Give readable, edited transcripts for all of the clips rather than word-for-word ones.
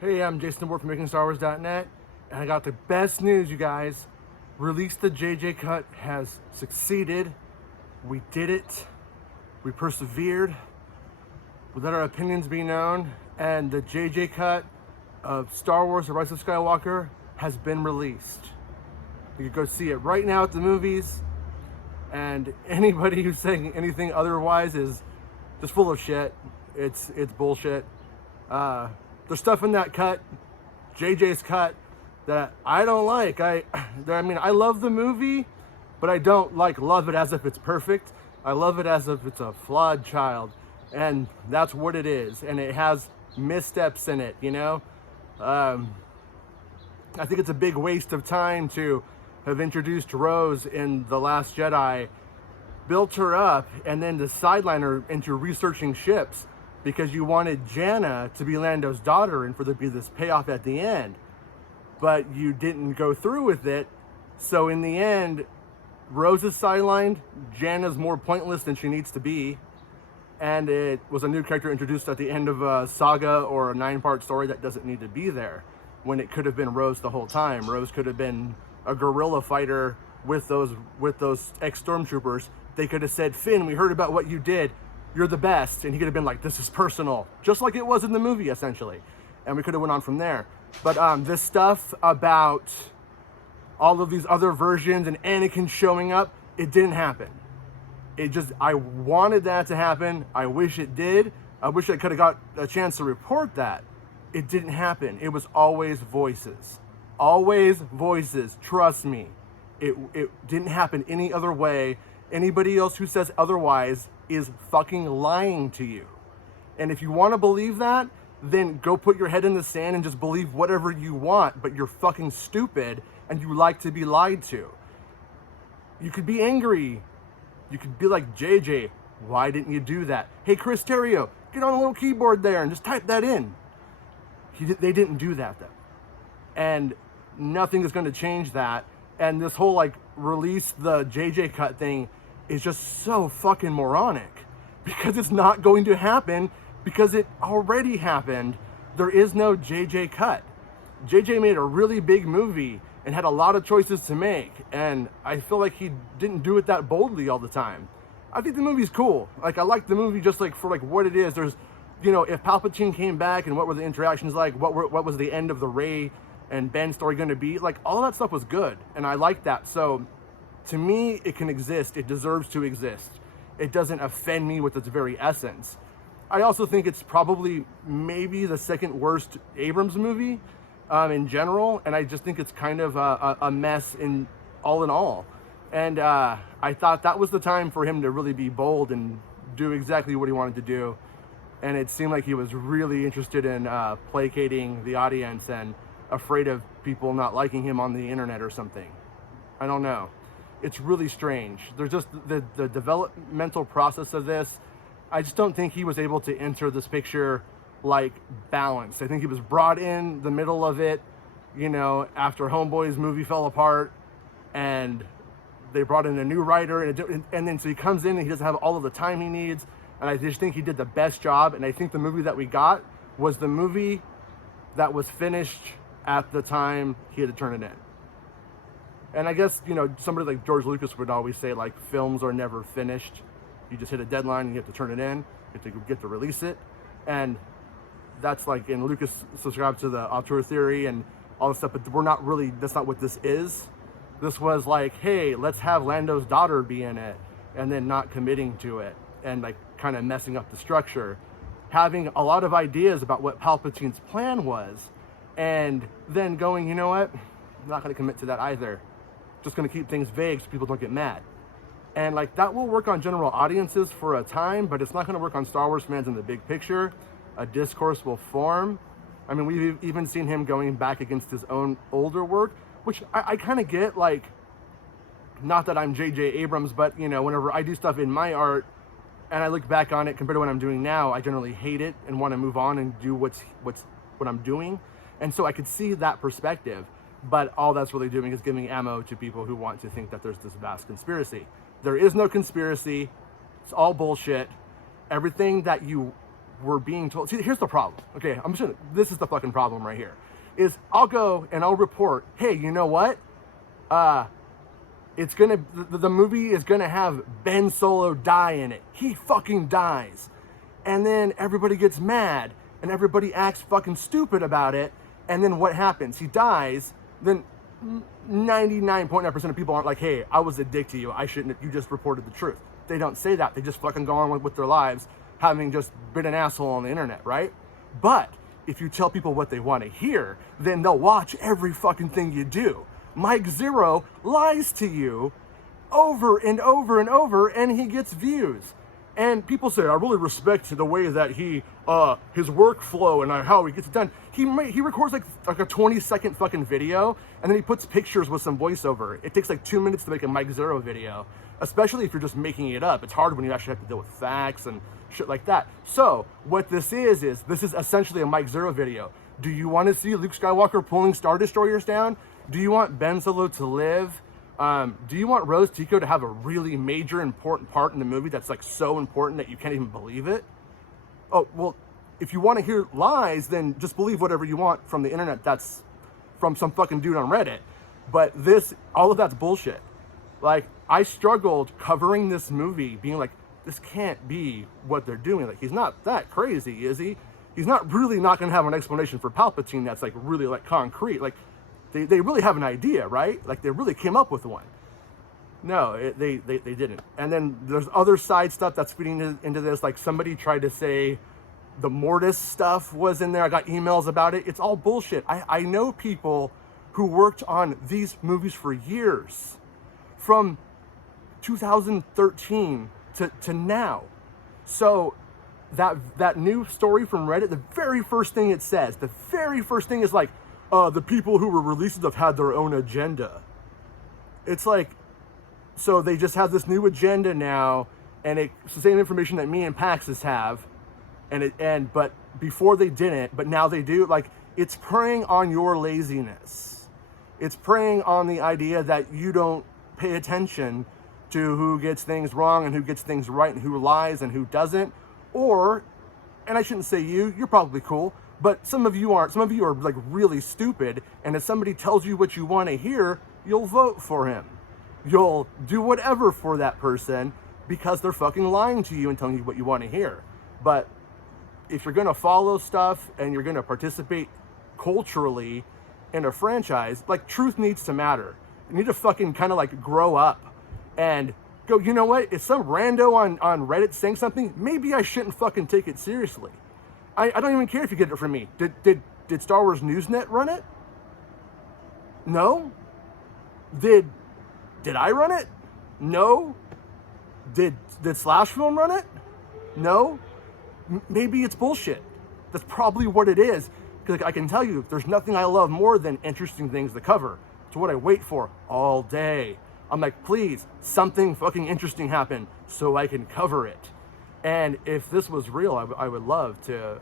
Hey, I'm Jason Ward from MakingStarWars.net, and I got the best news, you guys. Release the JJ Cut has succeeded. We did it. We persevered. We let our opinions be known, and the JJ Cut of Star Wars: The Rise of Skywalker has been released. You can go see it right now at the movies, and anybody who's saying anything otherwise is just full of shit. It's bullshit. There's stuff in that cut, JJ's cut, that I don't like. I mean, I love the movie, but I don't love it as if it's perfect. I love it as if it's a flawed child, and that's what it is. And it has missteps in it, you know. I think it's a big waste of time to have introduced Rose in The Last Jedi, built her up, and then to sideline her into researching ships, because you wanted Jannah to be Lando's daughter and for there to be this payoff at the end. But you didn't go through with it. So in the end, Rose is sidelined, Jannah's more pointless than she needs to be, and it was a new character introduced at the end of a saga or a 9-part story that doesn't need to be there, when it could have been Rose the whole time. Rose could have been a guerrilla fighter with those ex-stormtroopers. They could have said, Finn, we heard about what you did. You're the best. And he could have been like, this is personal, just like it was in the movie, essentially. And we could have went on from there. But this stuff about all of these other versions and Anakin showing up, it didn't happen. I wanted that to happen. I wish it did. I wish I could have got a chance to report that. It didn't happen. It was always voices. Always voices. Trust me. It didn't happen any other way. Anybody else who says otherwise is fucking lying to you. And if you want to believe that, then go put your head in the sand and just believe whatever you want, but you're fucking stupid and you like to be lied to. You could be angry. You could be like, JJ, why didn't you do that? Hey, Chris Terrio, get on a little keyboard there and just type that in. They didn't do that though. And nothing is going to change that. And this whole release the JJ Cut thing is just so fucking moronic, because it's not going to happen, because it already happened. There is no JJ Cut. JJ made a really big movie and had a lot of choices to make, and I feel like he didn't do it that boldly all the time. I think the movie's cool. I like the movie just for what it is. There's, if Palpatine came back and what were the interactions like, what was the end of the Rey and Ben story going to be, all that stuff was good, and I like that. So to me, it can exist. It deserves to exist. It doesn't offend me with its very essence. I also think it's probably maybe the second worst Abrams movie in general, and I just think it's kind of a mess in all. And I thought that was the time for him to really be bold and do exactly what he wanted to do. And it seemed like he was really interested in placating the audience and afraid of people not liking him on the internet or something. I don't know. It's really strange. There's just the developmental process of this. I just don't think he was able to enter this picture balanced. I think he was brought in the middle of it, after Homeboy's movie fell apart, and they brought in a new writer, and then so he comes in and he doesn't have all of the time he needs. And I just think he did the best job. And I think the movie that we got was the movie that was finished at the time he had to turn it in. And I guess, somebody like George Lucas would always say, films are never finished. You just hit a deadline and you have to turn it in. You get to release it. And that's and Lucas subscribed to the auteur theory and all this stuff, but that's not what this is. This was hey, let's have Lando's daughter be in it, and then not committing to it, and kind of messing up the structure. Having a lot of ideas about what Palpatine's plan was, and then going, you know what? I'm not going to commit to that either. Just going to keep things vague so people don't get mad. And that will work on general audiences for a time, but it's not going to work on Star Wars fans in the big picture. A discourse will form. I mean, we've even seen him going back against his own older work, which I kind of get. Not that I'm J.J. Abrams, but whenever I do stuff in my art and I look back on it compared to what I'm doing now, I generally hate it and want to move on and do what I'm doing. And so I could see that perspective. But all that's really doing is giving ammo to people who want to think that there's this vast conspiracy. There is no conspiracy. It's all bullshit. Everything that you we're being told. See, here's the problem. Okay, this is the fucking problem right here. Is I'll go and I'll report, hey, you know what? The movie is gonna have Ben Solo die in it. He fucking dies. And then everybody gets mad and everybody acts fucking stupid about it. And then what happens? He dies. Then 99.9% of people aren't like, hey, I was a dick to you. I shouldn't have, you just reported the truth. They don't say that. They just fucking go on with their lives, having just been an asshole on the internet, right? But if you tell people what they want to hear, then they'll watch every fucking thing you do. Mike Zero lies to you over and over and over, and he gets views. And people say, I really respect the way that he, his workflow and how he gets it done. He records like a 20-second fucking video, and then he puts pictures with some voiceover. It takes like 2 minutes to make a Mike Zero video, especially if you're just making it up. It's hard when you actually have to deal with facts and shit like that. So what this is essentially a Mike Zero video. Do you want to see Luke Skywalker pulling Star Destroyers down? Do you want Ben Solo to live? Do you want Rose Tico to have a really major important part in the movie that's like so important that you can't even believe it? Oh, well, if you want to hear lies, then just believe whatever you want from the internet that's from some fucking dude on Reddit. But all of that's bullshit. Like, I struggled covering this movie being like, this can't be what they're doing. Like, he's not that crazy, is he? He's not really not going to have an explanation for Palpatine that's like really like concrete. Like, they really have an idea, right? Like, they really came up with one. No, they didn't. And then there's other side stuff that's feeding into this. Like, somebody tried to say the Mortis stuff was in there. I got emails about it. It's all bullshit. I know people who worked on these movies for years, from 2013 to now. So that new story from Reddit, the very first thing it says, is like, the people who were released have had their own agenda. It's like, so they just have this new agenda now, and it's the same information that me and Paxis have, but before they didn't, but now they do. Like, it's preying on your laziness. It's preying on the idea that you don't pay attention to who gets things wrong and who gets things right and who lies and who doesn't. Or, and I shouldn't say you're probably cool, but some of you aren't. Some of you are like really stupid, and if somebody tells you what you want to hear, you'll vote for him. You'll do whatever for that person because they're fucking lying to you and telling you what you want to hear. But if you're going to follow stuff and you're going to participate culturally in a franchise, like, truth needs to matter. You need to fucking kind of like grow up and go, you know what? If some rando on Reddit saying something, maybe I shouldn't fucking take it seriously. I don't even care if you get it from me. Did Star Wars Newsnet run it? No. Did I run it? No. Did Slash Film run it? No. Maybe it's bullshit. That's probably what it is. Because I can tell you, there's nothing I love more than interesting things to cover. It's what I wait for all day. I'm like, please, something fucking interesting happen so I can cover it. And if this was real, I would love to,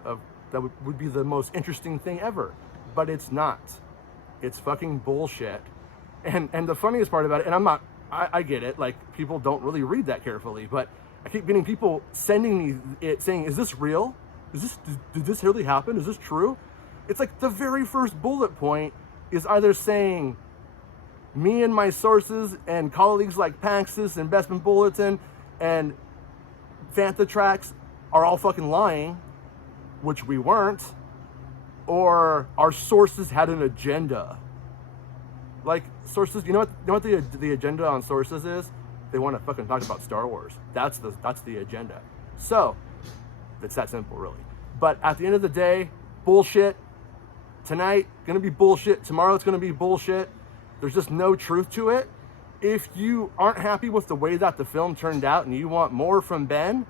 that would be the most interesting thing ever. But it's not. It's fucking bullshit. And the funniest part about it, and I get it, like, people don't really read that carefully, but I keep getting people sending me it saying, is this real? Did this really happen? Is this true? It's like the very first bullet point is either saying, me and my sources and colleagues like Paxis and Bestman Bulletin and Fantha Tracks are all fucking lying, which we weren't, or our sources had an agenda. Like, sources, you know what the agenda on sources is? They want to fucking talk about Star Wars. That's the agenda. So, it's that simple, really. But at the end of the day, bullshit. Tonight, gonna be bullshit. Tomorrow, it's gonna be bullshit. There's just no truth to it. If you aren't happy with the way that the film turned out and you want more from Ben,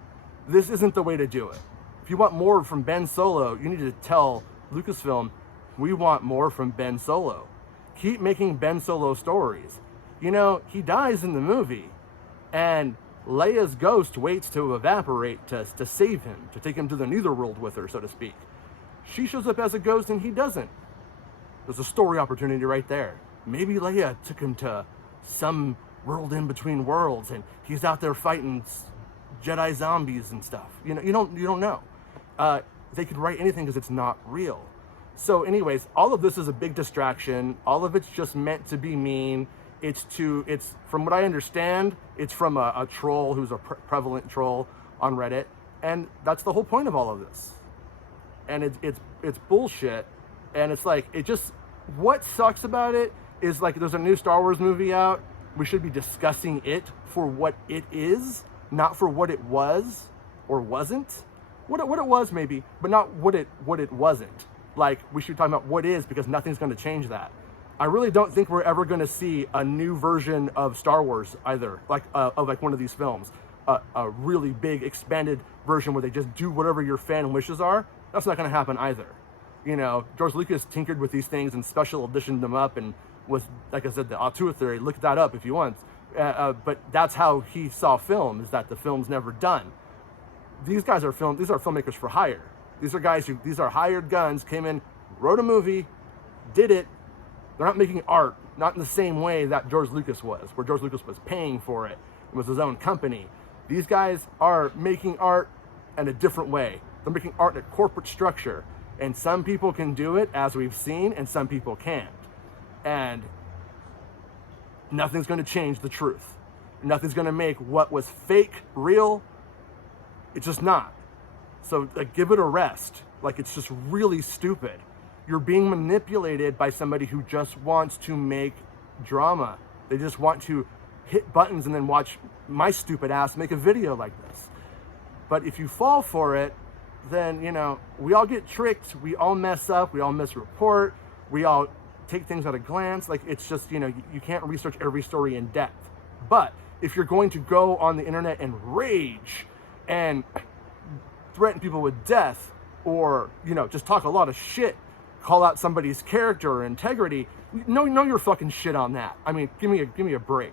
this isn't the way to do it. If you want more from Ben Solo, you need to tell Lucasfilm, we want more from Ben Solo. Keep making Ben Solo stories. You know, he dies in the movie, and Leia's ghost waits to evaporate to save him, to take him to the Netherworld with her, so to speak. She shows up as a ghost and he doesn't. There's a story opportunity right there. Maybe Leia took him to some world in between worlds and he's out there fighting Jedi zombies and stuff. You know, you don't know. they could write anything because it's not real. So anyways, all of this is a big distraction. All of it's just meant to be mean. It's from what I understand, it's from a troll who's a prevalent troll on Reddit. And that's the whole point of all of this. And it's bullshit. And it's like, what sucks about it is like, there's a new Star Wars movie out. We should be discussing it for what it is, not for what it was or wasn't. What it was maybe, but not what it wasn't. Like, we should be talking about what is, because nothing's going to change that. I really don't think we're ever going to see a new version of Star Wars either, like of like one of these films, a really big expanded version where they just do whatever your fan wishes are. That's not going to happen either. You know, George Lucas tinkered with these things and special editioned them up, and was, like I said, the auteur theory. Look that up if you want. But that's how he saw film, is that the film's never done. These guys are filmmakers for hire. These are hired guns, came in, wrote a movie, did it. They're not making art, not in the same way that George Lucas was, where George Lucas was paying for it. It was his own company. These guys are making art in a different way. They're making art in a corporate structure. And some people can do it, as we've seen, and some people can't. And nothing's going to change the truth. Nothing's going to make what was fake real. It's just not. So like, give it a rest. Like, it's just really stupid. You're being manipulated by somebody who just wants to make drama. They just want to hit buttons and then watch my stupid ass make a video like this. But if you fall for it, then, you know, we all get tricked. We all mess up. We all misreport. We all take things at a glance. Like, it's just, you know, you can't research every story in depth. But if you're going to go on the internet and rage and threaten people with death, or, you know, just talk a lot of shit, call out somebody's character or integrity, know your fucking shit on that. I mean, give me a break.